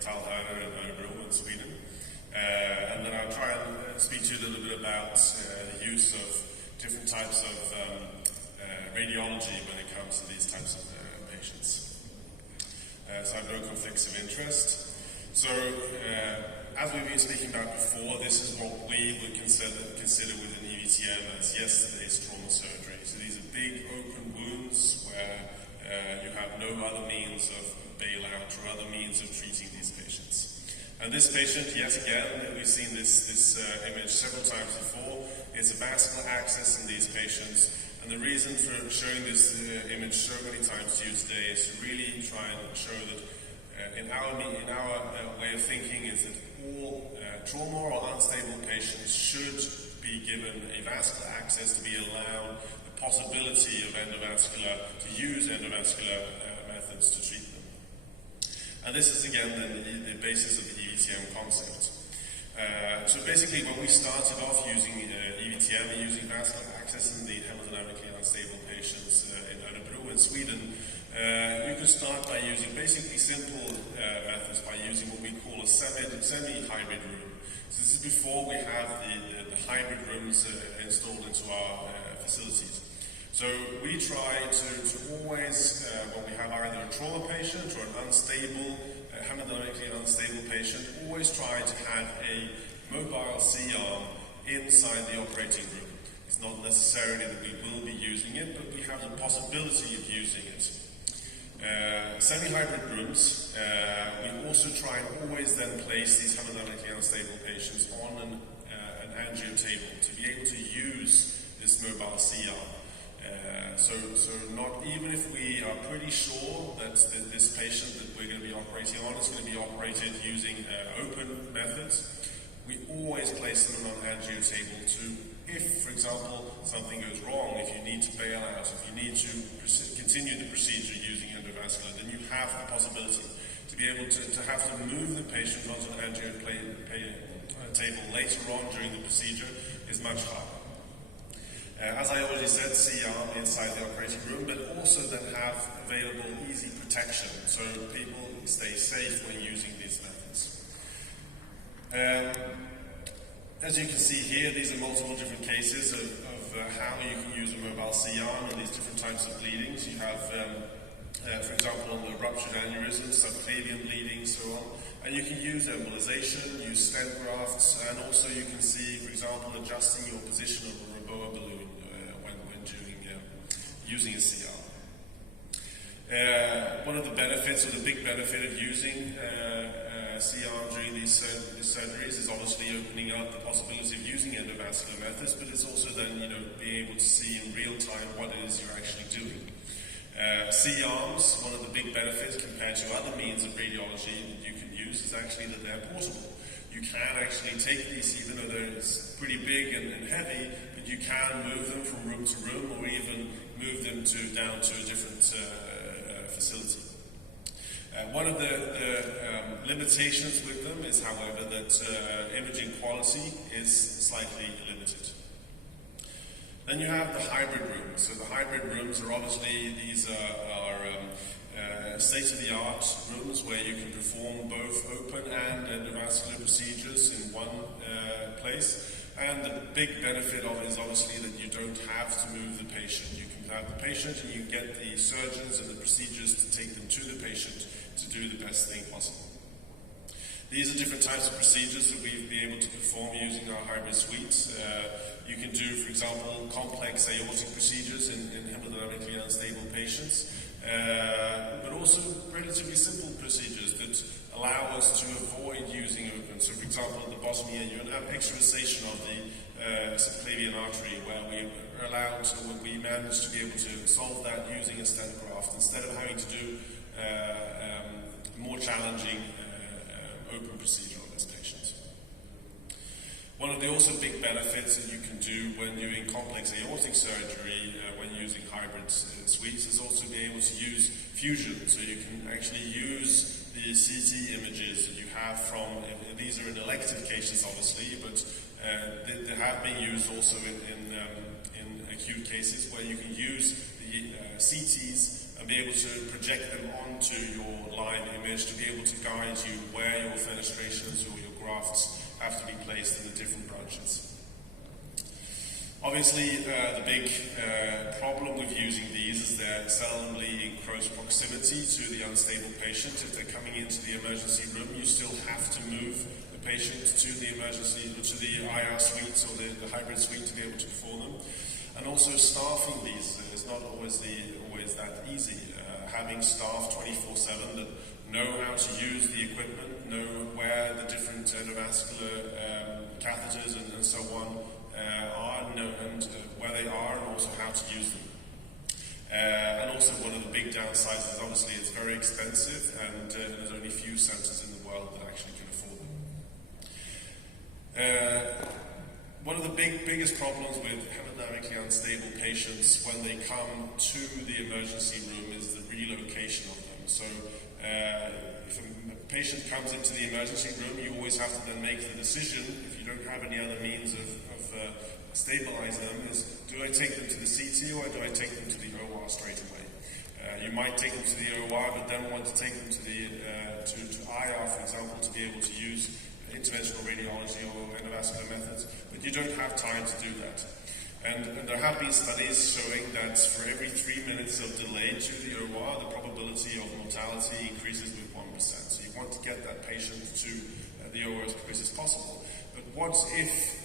Talhöjd and Örebro in Sweden. And then I'll try and speak to you a little bit about the use of different types of radiology when it comes to these types of patients. So I have no conflicts of interest. So as we've been speaking about before, this is what we would consider within EVTM as yesterday's trauma surgery. So these are big open wounds where you have no other means of bailout or other means of treating these patients. And this patient, yet again, we've seen this image several times before. It's a vascular access in these patients. And the reason for showing this image so many times to you today is to really try and show that in our way of thinking is that all trauma or unstable patients should be given a vascular access to be allowed the possibility of to use endovascular methods to treat them. And this is again the basis of the EVTM concept. So basically when we started off using EVTM, using vascular access in the hemodynamically unstable patients in Örebro in Sweden, you could start by using basically simple methods by using what we call a semi-hybrid room. So this is before we have the hybrid rooms installed into our facilities. So we try to always, when we have either a trauma patient or an unstable, hemodynamically unstable patient, always try to have a mobile C-arm inside the operating room. It's not necessarily that we will be using it, but we have the possibility of using it. Semi-hybrid rooms, we also try and always then place these hemodynamically unstable patients on an angio table to be able to use this mobile C-arm. So not even if we are pretty sure that this patient that we're going to be operating on is going to be operated using open methods, we always place them on an angio table to, if, for example, something goes wrong, if you need to bail out, if you need to continue the procedure using endovascular, then you have the possibility to be able to have to move the patient onto an angio table later on during the procedure is much harder. As I already said, C-arm inside the operating room, but also then have available easy protection so people stay safe when using these methods. As you can see here, these are multiple different cases of how you can use a mobile C-arm and these different types of bleedings. You have, for example, the ruptured aneurysms, subclavian bleeding, so on. And you can use embolization, use stent grafts, and also you can see, for example, adjusting your position of a Roboa balloon when doing using a C-arm. One of the benefits, or the big benefit of using C-arm during these surgeries is obviously opening up the possibility of using endovascular methods, but it's also then, being able to see in real time what it is you're actually doing. C-arms, one of the big benefits compared to other means of radiology that you can use is actually that they're portable. You can actually take these, even though they're pretty big and heavy, but you can move them from room to room or even move them down to a different facility. One of the limitations with them is, however, that imaging quality is slightly limited. Then you have the hybrid rooms. So the hybrid rooms are obviously, these are state-of-the-art rooms where you can perform both open and endovascular procedures in one place. And the big benefit of it is obviously that you don't have to move the patient. You can have the patient and you get the surgeons and the procedures to take them to the patient to do the best thing possible. These are different types of procedures that we've been able to perform using our hybrid suites. You can do, for example, complex aortic procedures in hemodynamically unstable patients, but also relatively simple procedures that allow us to avoid using open. So, for example, at the bottom here, you have extravasation of the subclavian artery, where we are allowed to, we managed to be able to solve that using a stent graft instead of having to do more challenging open procedure on this patient. One of the also big benefits that you can do when doing complex aortic surgery when using hybrid suites is also being able to use fusion. So you can actually use the CT images that you have from, these are in elective cases obviously, but they have been used also in acute cases where you can use the CTs and be able to project them onto your live image to be able to guide you where your fenestrations or your grafts have to be placed in the different branches. Obviously, the big problem with using these is they're seldomly in close proximity to the unstable patient. If they're coming into the emergency room, you still have to move the patient to the IR suite or the hybrid suite to be able to perform them. And also staffing these is not always that easy. Having staff 24/7 that know how to use the equipment, know where the different endovascular catheters and so on are, and where they are, and also how to use them. And also one of the big downsides is obviously it's very expensive, and there's only few centers in the world that actually can afford them. One of the biggest problems with hemodynamically unstable patients when they come to the emergency room is the relocation of them. So if a patient comes into the emergency room, you always have to then make the decision, if you don't have any other means of stabilizing them, is do I take them to the CT or do I take them to the OR straight away? You might take them to the OR, but then want to take them to the to IR, for example, to be able to use interventional radiology or endovascular methods, but you don't have time to do that. And there have been studies showing that for every 3 minutes of delay to the OR, the probability of mortality increases with 1%. So you want to get that patient to the OR as quick as possible. But what if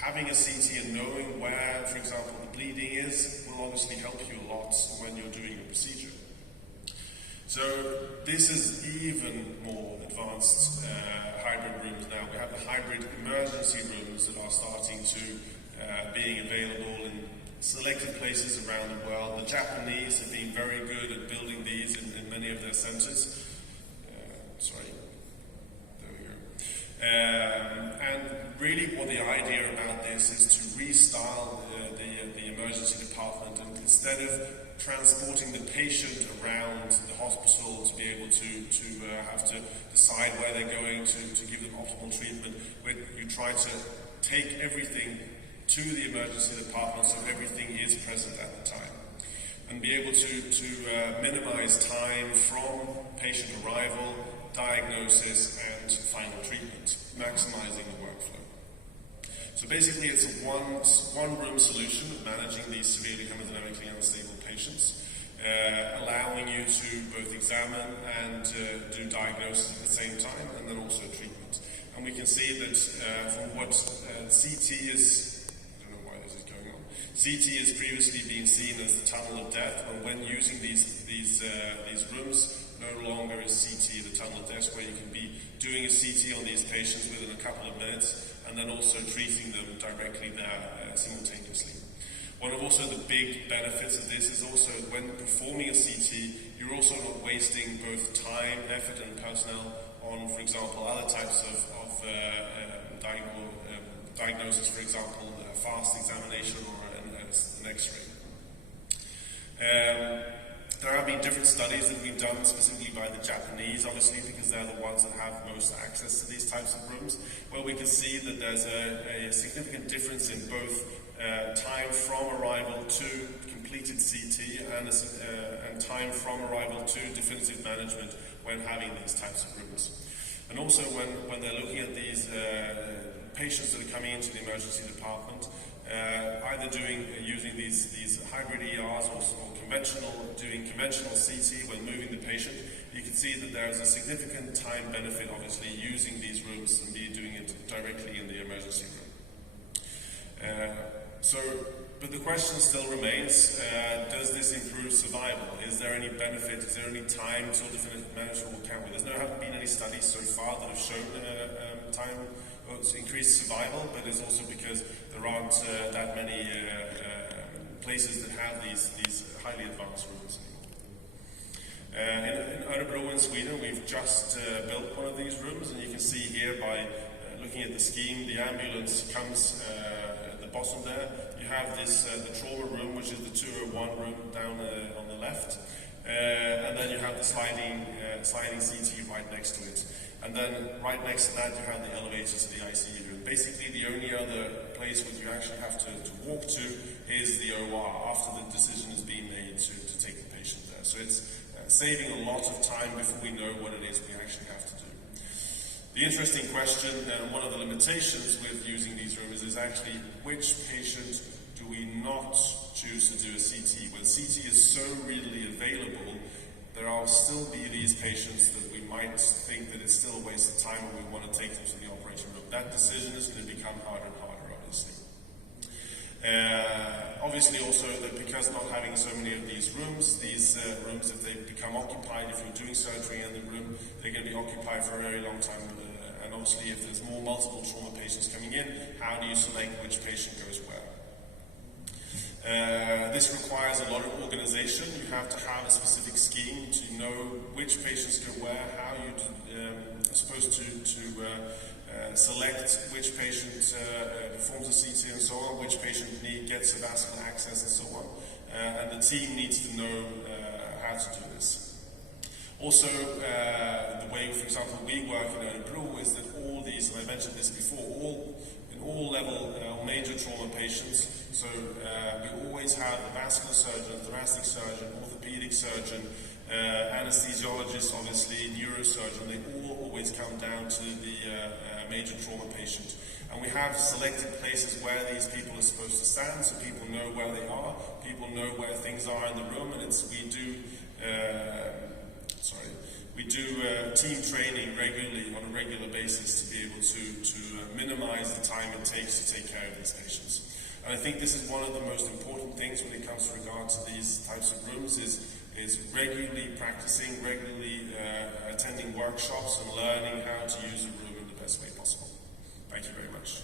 having a CT and knowing where, for example, the bleeding is, will obviously help you a lot when you're doing a procedure. So this is even more advanced hybrid rooms now. We have the hybrid emergency rooms that are starting to being available in selected places around the world. The Japanese have been very good at building these in many of their centers. And really what the idea about this is to restyle the emergency department, and instead of transporting the patient around the hospital to be able to have to decide where they're going to give them optimal treatment, you try to take everything to the emergency department so everything is present at the time, and be able to minimize time from patient arrival, diagnosis and final treatment, maximizing the workflow. So basically it's a one-room solution of managing these severely hemodynamically unstable patients, allowing you to both examine and do diagnosis at the same time, and then also treatment. And we can see that from what CT is, I don't know why this is going on, CT has previously been seen as the tunnel of death, and when using these rooms, no longer is CT the tunnel of death, where you can be doing a CT on these patients within a couple of minutes, and then also treating them directly there simultaneously. One of also the big benefits of this is also when performing a CT, you're also not wasting both time, effort and personnel on, for example, other types of diagnosis, for example, a fast examination or an X-ray. There have been different studies that have been done specifically by the Japanese, obviously, because they're the ones that have most access to these types of rooms, where we can see that there's a significant difference in both time from arrival to completed CT and time from arrival to definitive management when having these types of rooms. And also when they're looking at these patients that are coming into the emergency department, either using these hybrid ERs or doing conventional CT when moving the patient, you can see that there's a significant time benefit, obviously, using these rooms and doing it directly in the emergency room. But the question still remains, does this improve survival? Is there any benefit? Is there any time till definitive management will count with? There haven't been any studies so far that have shown increased survival, but it's also because there aren't that many places that have these highly advanced rooms anymore. In Örebro in Sweden, we've just built one of these rooms, and you can see here by looking at the scheme, the ambulance comes at the bottom there. You have this the trauma room, which is the 201 room down on the left, and then you have the sliding CT right next to it. And then right next to that you have the elevator to the ICU. And basically the only other place where you actually have to walk to is the OR after the decision has been made to take the patient there. So it's saving a lot of time before we know what it is we actually have to do. The interesting question, and one of the limitations with using these rooms, is actually which patient do we not choose to do a CT? When CT is so readily available, there will still be these patients that we might think that it's still a waste of time and we want to take them to the operating room. That decision is going to become harder and harder, obviously. Obviously also that because not having so many of these rooms, if they become occupied, if you're doing surgery in the room, they're going to be occupied for a very long time. And obviously if there's more multiple trauma patients coming in, how do you select which patient goes where? This requires a lot of organization. You have to have a specific scheme to know which patients go where, how you're supposed to select which patient performs a CT and so on, which patient gets a vascular access and so on. And the team needs to know how to do this. Also, the way, for example, we work in Örebro is that all these, and I mentioned this before, in all level major trauma patients, so we always have a vascular surgeon, thoracic surgeon, orthopedic surgeon, anesthesiologist, obviously, neurosurgeon. They all always come down to the major trauma patient. And we have selected places where these people are supposed to stand, so people know where they are, people know where things are in the room, and we do team training regularly on a regular basis to be able to minimize the time it takes to take care of these patients. And I think this is one of the most important things when it comes to regard to these types of rooms is regularly practicing, regularly attending workshops and learning how to use a room in the best way possible. Thank you very much.